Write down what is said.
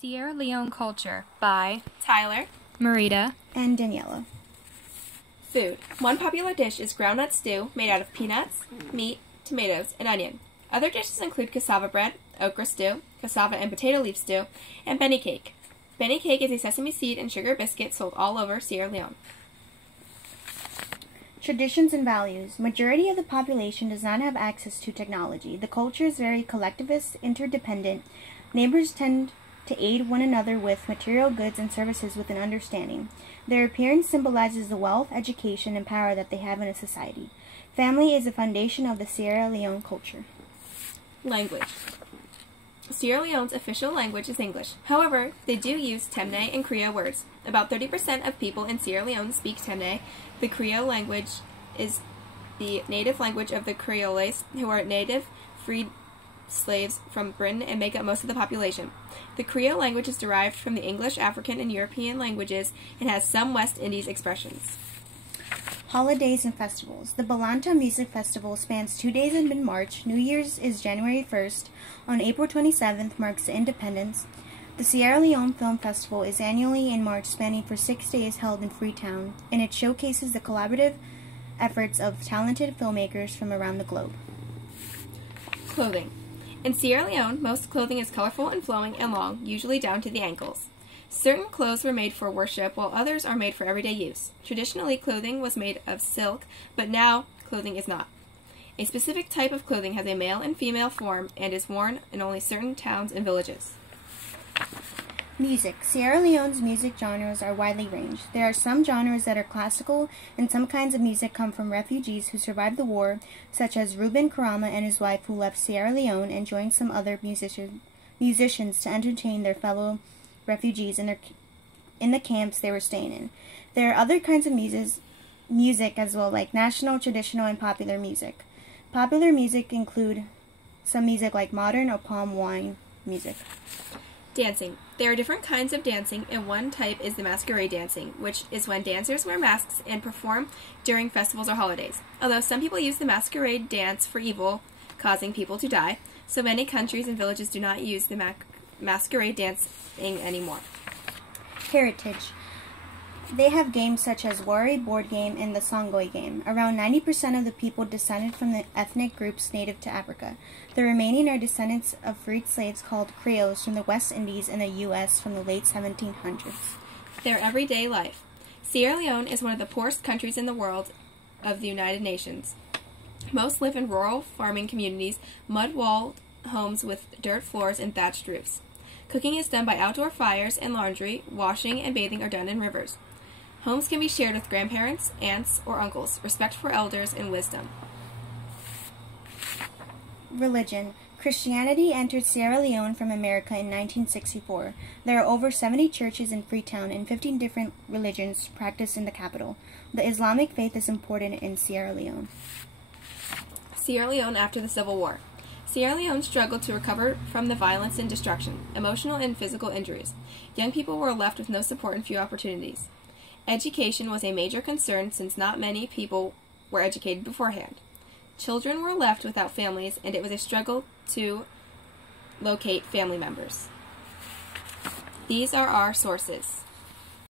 Sierra Leone Culture by Tyler, Marita, and Daniela. Food. One popular dish is groundnut stew made out of peanuts, meat, tomatoes, and onion. Other dishes include cassava bread, okra stew, cassava and potato leaf stew, and benny cake. Benny cake is a sesame seed and sugar biscuit sold all over Sierra Leone. Traditions and values. Majority of the population does not have access to technology. The culture is very collectivist, interdependent. Neighbors tend to aid one another with material goods and services with an understanding. Their appearance symbolizes the wealth, education, and power that they have in a society. Family is the foundation of the Sierra Leone culture. Language. Sierra Leone's official language is English. However, they do use Temne and Creole words. About 30% of people in Sierra Leone speak Temne. The Creole language is the native language of the Creoles, who are native freed slaves from Britain and make up most of the population. The Creole language is derived from the English, African, and European languages and has some West Indies expressions. Holidays and festivals. The Balanta Music Festival spans 2 days in mid-March. New Year's is January 1st. On April 27th marks the independence. The Sierra Leone Film Festival is annually in March, spanning for 6 days, held in Freetown, and it showcases the collaborative efforts of talented filmmakers from around the globe. Clothing. In Sierra Leone, most clothing is colorful and flowing and long, usually down to the ankles. Certain clothes were made for worship, while others are made for everyday use. Traditionally, clothing was made of silk, but now clothing is not. A specific type of clothing has a male and female form and is worn in only certain towns and villages. Music. Sierra Leone's music genres are widely ranged. There are some genres that are classical, and some kinds of music come from refugees who survived the war, such as Ruben Karama and his wife, who left Sierra Leone and joined some other musicians to entertain their fellow refugees in the camps they were staying in. There are other kinds of music as well, like national, traditional, and popular music. Popular music include some music like modern or palm wine music. Dancing. There are different kinds of dancing, and one type is the masquerade dancing, which is when dancers wear masks and perform during festivals or holidays. Although some people use the masquerade dance for evil, causing people to die, so many countries and villages do not use the masquerade dancing anymore. Heritage. They have games such as Wari board game and the Songoi game. Around 90% of the people descended from the ethnic groups native to Africa. The remaining are descendants of freed slaves called Creoles from the West Indies and the U.S. from the late 1700s. Their everyday life. Sierra Leone is one of the poorest countries in the world of the United Nations. Most live in rural farming communities, mud-walled homes with dirt floors and thatched roofs. Cooking is done by outdoor fires, and laundry, washing, and bathing are done in rivers. Homes can be shared with grandparents, aunts, or uncles. Respect for elders and wisdom. Religion. Christianity entered Sierra Leone from America in 1964. There are over 70 churches in Freetown and 15 different religions practiced in the capital. The Islamic faith is important in Sierra Leone. Sierra Leone after the Civil War. Sierra Leone struggled to recover from the violence and destruction, emotional and physical injuries. Young people were left with no support and few opportunities. Education was a major concern since not many people were educated beforehand. Children were left without families, and it was a struggle to locate family members. These are our sources.